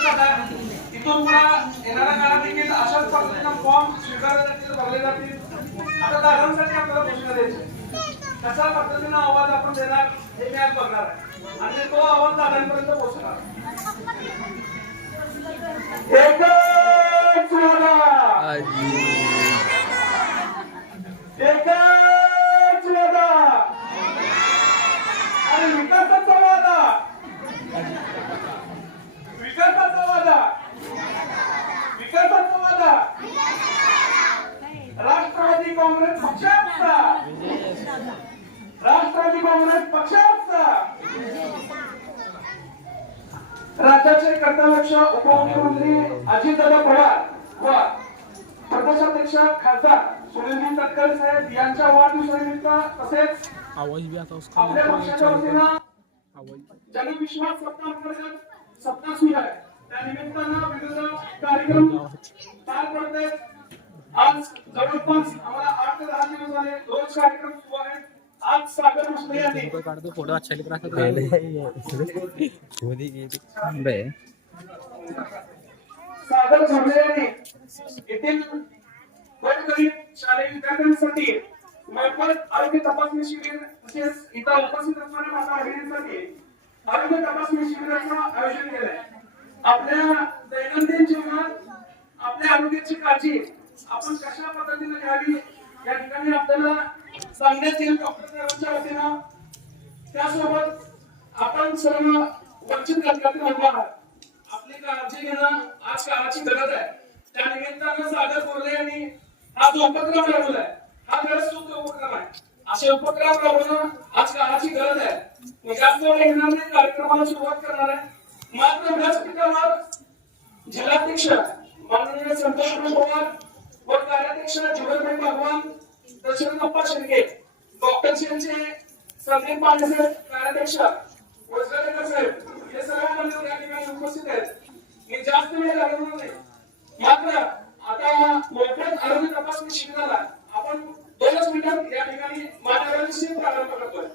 इथून पुढे येणाऱ्या काळात देखील अशाच पद्धतीने फॉर्म स्वीकारले जातील, भरले जातील. आता दादांसाठी आपल्याला घोषणा द्यायची, कशा पद्धतीने आवाज आपण देणार हे मी आज बघणार आहे आणि तो आवाज दादांपर्यंत पोहोचणार. एकच वादा, एकच वादा आणि विकासाचा वादा, विकासाचा वादा, विकासाचा वादा. राष्ट्रवादी काँग्रेस पक्षाचा, राष्ट्रवादी काँग्रेस पक्षाचा. राज्याचे कर्तव्यदक्ष उपमुख्यमंत्री अजितदादा पवार व प्रदेशाध्यक्ष खासदार सुनीलजी तटकरे साहेब यांच्या वाढदिवसानिमित्त तसेच आपल्या पक्षाच्या वतीनं जनविश्वास सप्ताह सुरू आहे, त्या निमित्तानं विविध कार्यक्रम पार पडत आहेत. आज जवळपास आम्हाला 8 ते 10 दिवस झाले रोज कार्यक्रम सुरू आहेत. आज सागर मुश्ले यांनी फोटो अच्छा लग रहा था सागर मुश्ले यांनी येथील गोरगरीब शालेय विद्यार्थ्यांसाठी मोफत आरोग्य तपासणी शिबिर तसेच इथं उपस्थित असणाऱ्या माता भगिनींसाठी आरोग्य तपासणी शिबिराचं आयोजन केलंय. आपल्या दैनंदिन जीवनात आपल्या आरोग्याची काळजी आपण कशा पद्धतीने घ्यावी या ठिकाणी आपल्याला सांगण्यात येईल डॉक्टरांच्या वतीनं. त्यासोबत आपण सर्व वंचित घटकातील लोक आहात, आपली काळजी घेणं आज काळाची गरज आहे. त्या निमित्तानं सागर बोरले यांनी हा जो उपक्रम राबवलाय हा खरंच खूप उपक्रम आहे. असे उपक्रम राबवणं आज काळाची गरज आहे. जास्त वेळ घेणार नाही, कार्यक्रमाला सुरुवात करणार आहे. मात्र व्यासपीठावर जिल्हाध्यक्ष माननीय संतोष पवार व कार्याध्यक्ष जीवनभाई भगवान, दशरथप्पा शिंदे, डॉक्टर यांचे संदीप पांडेसाहेब कार्याध्यक्ष, वज्रलेखा साहेब हे सर्व मंडळ या ठिकाणी उपस्थित आहेत. मी जास्त वेळ घालवणार नाही. मात्र आता मोफत आरोग्य तपासणी शिबिराला आपण 2 मिनिटात या ठिकाणी मान्यवरांशी प्रारंभ करतोय.